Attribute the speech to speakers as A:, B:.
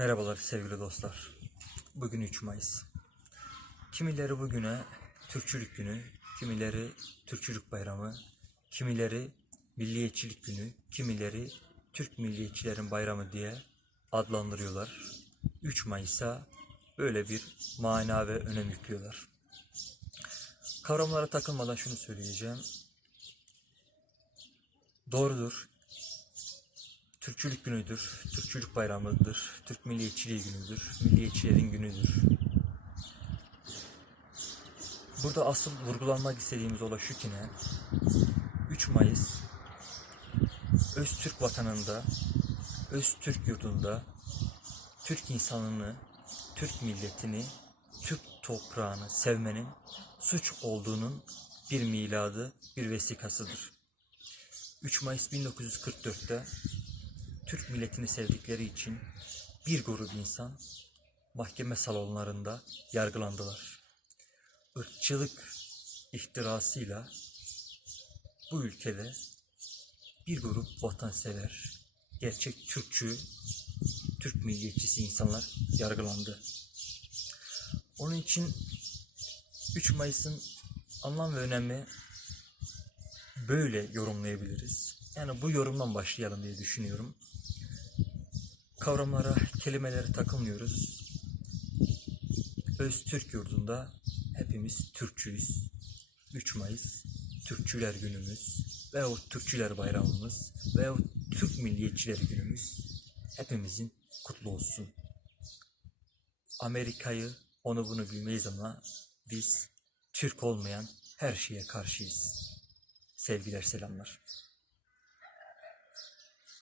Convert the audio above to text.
A: Merhabalar sevgili dostlar. Bugün 3 Mayıs. Kimileri bugüne Türkçülük Günü, kimileri Türkçülük Bayramı, kimileri Milliyetçilik Günü, kimileri Türk Milliyetçilerin Bayramı diye adlandırıyorlar. 3 Mayıs'a böyle bir mana ve önem yüklüyorlar. Kavramlara takılmadan şunu söyleyeceğim. Doğrudur. Türkçülük günüdür, Türkçülük bayramıdır, Türk milliyetçiliği günüdür, milliyetçilerin günüdür. Burada asıl vurgulanmak istediğimiz olay şu ki ne? 3 Mayıs öz Türk vatanında, öz Türk yurdunda Türk insanını, Türk milletini, Türk toprağını sevmenin suç olduğunun bir miladı, bir vesikasıdır. 3 Mayıs 1944'te Türk milletini sevdikleri için bir grup insan mahkeme salonlarında yargılandılar. Irkçılık ihtirasıyla bu ülkede bir grup vatansever, gerçek Türkçü, Türk milliyetçisi insanlar yargılandı. Onun için 3 Mayıs'ın anlam ve önemi böyle yorumlayabiliriz. Yani bu yorumdan başlayalım diye düşünüyorum. Kavramlara, kelimelere takılmıyoruz. Öz Türk yurdunda hepimiz Türkçüyüz. 3 Mayıs Türkçüler günümüz veyahut Türkçüler bayramımız veyahut Türk milliyetçileri günümüz hepimizin kutlu olsun. Amerika'yı onu bunu bilmeyiz ama biz Türk olmayan her şeye karşıyız. Sevgiler selamlar.